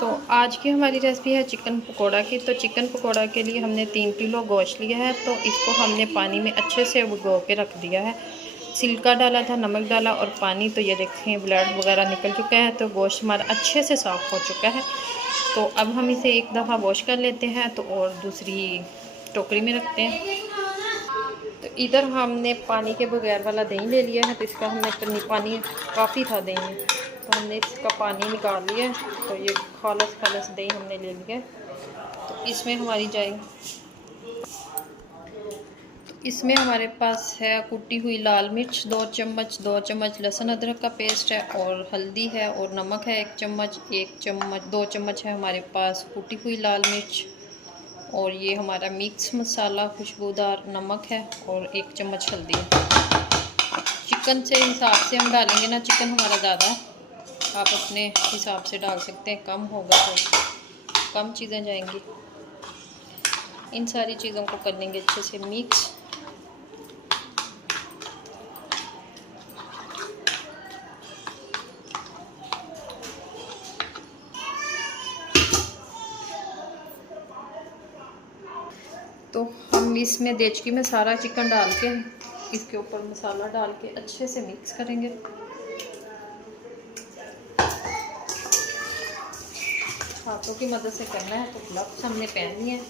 तो आज की हमारी रेसिपी है चिकन पकोड़ा की। तो चिकन पकोड़ा के लिए हमने 3 किलो गोश्त लिया है। तो इसको हमने पानी में अच्छे से भिगो के रख दिया है। सिरका डाला था, नमक डाला और पानी। तो ये देखें ब्लड वगैरह निकल चुका है। तो गोश्त हमारा अच्छे से साफ़ हो चुका है। तो अब हम इसे एक दफ़ा वॉश कर लेते हैं तो और दूसरी टोकरी में रखते हैं। तो इधर हमने पानी के बगैर वाला दही ले लिया है। तो इसका हमने पानी काफ़ी था दही में, तो हमने इसका पानी निकाल लिया। तो ये खालस दही हमने ले लिया। तो इसमें हमारी जाएगी, तो इसमें हमारे पास है कुटी हुई लाल मिर्च 2 चम्मच, 2 चम्मच लहसुन अदरक का पेस्ट है और हल्दी है और नमक है 1 चम्मच 2 चम्मच है हमारे पास कुटी हुई लाल मिर्च। और ये हमारा मिक्स मसाला खुशबूदार नमक है और 1 चम्मच हल्दी है। चिकन से हिसाब से हम डालेंगे ना, चिकन हमारा ज़्यादा है, आप अपने हिसाब से डाल सकते हैं। कम होगा तो कम चीज़ें जाएंगी। इन सारी चीज़ों को कर लेंगे अच्छे से मिक्स। तो हम इसमें देचकी में सारा चिकन डाल के इसके ऊपर मसाला डाल के अच्छे से मिक्स करेंगे। हाथों की मदद से करना है। तो ग्लव्स हमने पहन लिए हैं।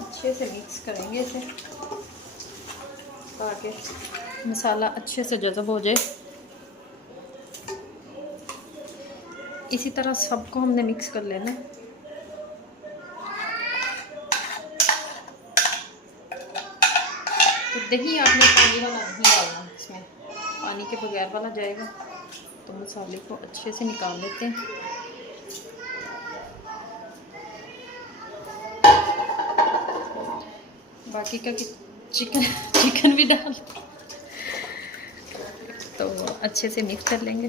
अच्छे से मिक्स करेंगे इसे ताकि मसाला अच्छे से जज़ब हो जाए। इसी तरह सबको हमने मिक्स कर लेना है। तो दही आपने पानी वाला नहीं डालना, इसमें पानी के बगैर वाला जाएगा। तो मसाले को अच्छे से निकाल लेते हैं। बाकी का चिकन भी डाल, तो अच्छे से मिक्स कर लेंगे।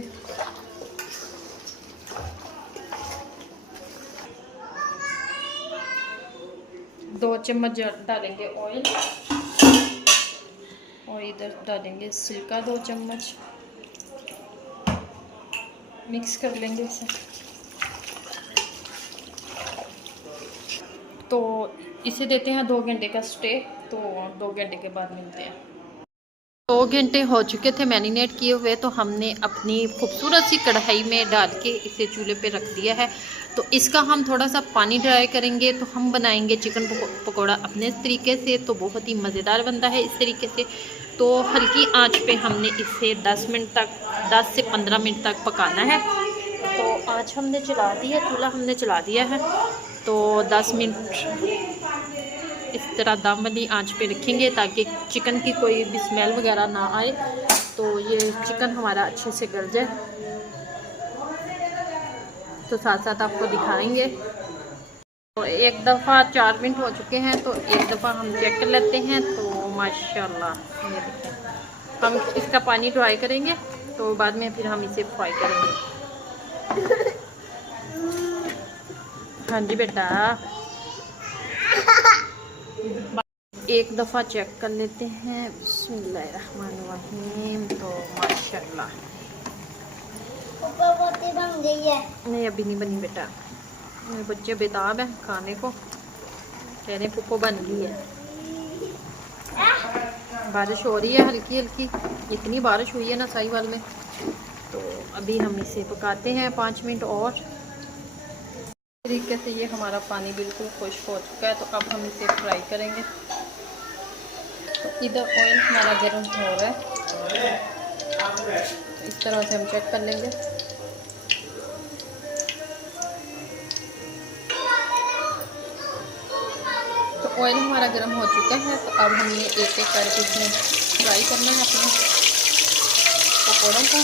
दो चम्मच डालेंगे ऑयल और इधर डालेंगे सिरका 2 चम्मच। मिक्स कर लेंगे इसे। तो इसे देते हैं 2 घंटे का स्टे। तो 2 घंटे के बाद मिलते हैं। 2 घंटे हो चुके थे मैरिनेट किए हुए। तो हमने अपनी खूबसूरत सी कढ़ाई में डाल के इसे चूल्हे पे रख दिया है। तो इसका हम थोड़ा सा पानी ड्राई करेंगे। तो हम बनाएंगे चिकन पकोड़ा अपने तरीके से। तो बहुत ही मज़ेदार बनता है इस तरीके से। तो हल्की आंच पे हमने इसे 10 से 15 मिनट तक पकाना है। तो आंच हमने चला दी है, चूल्हा हमने चला दिया है। तो 10 मिनट इस तरह दम वाली आंच पे रखेंगे ताकि चिकन की कोई भी स्मेल वगैरह ना आए। तो ये चिकन हमारा अच्छे से गल जाए। तो साथ साथ आपको दिखाएंगे। तो एक दफ़ा 4 मिनट हो चुके हैं। तो एक दफ़ा हम चेक कर लेते हैं। तो माशाल्लाह ये देखें। हम इसका पानी ड्राई करेंगे तो बाद में फिर हम इसे फ्राई करेंगे। हाँ जी बेटा, एक दफ़ा चेक कर लेते हैं। बिस्मिल्लाहिर्रहमानिर्रहीम। तो माशाल्लाह बन गई है। नहीं अभी नहीं बनी बेटा, मेरे बच्चे बेताब हैं खाने को, कह रहे पुप्पो बन गई है। बारिश हो रही है हल्की हल्की, इतनी बारिश हुई है ना साहिवाल में। तो अभी हम इसे पकाते हैं 5 मिनट और। तरीके से ये हमारा पानी बिल्कुल खुश्क हो चुका है। तो अब हम इसे फ्राई करेंगे। तो इधर ऑयल हमारा गर्म हो रहा है। तो इस तरह से हम चेक कर लेंगे। तो ऑयल हमारा गर्म हो चुका है। तो अब हमने एक एक करके इसमें फ्राई करना है अपने पकौड़ों को।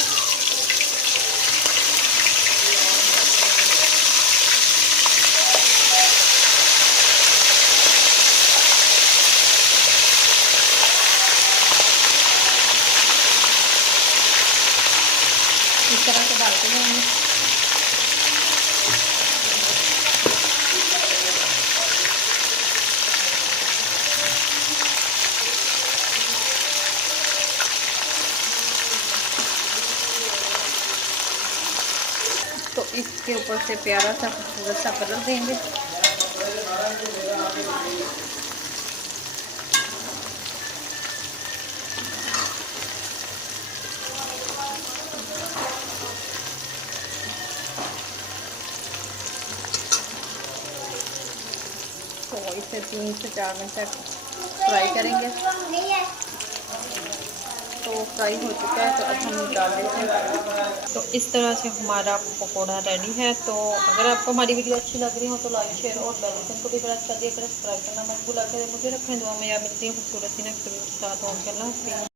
इस तरह से डालते हैं हमने। इसके ऊपर से प्यारा सा खूबसूरत सा कलर देंगे। तो इसे 3 से 4 मिनट तक फ्राई करेंगे। तो फ्राई हो चुका है, तो अब हम निकाल देते हैं। तो इस तरह से हमारा पकौड़ा रेडी है। तो अगर आपको हमारी वीडियो अच्छी लग रही हो तो लाइक शेयर और बेल आइकन को भी प्रेस कर दिया करें। सब्सक्राइब करना मत भूला करें। मुझे रखें दुआ में। या मिलती है खूबसूरत सी नेक्स्ट वीडियो के साथ। ओके, अल्लाह हाफ़िज़।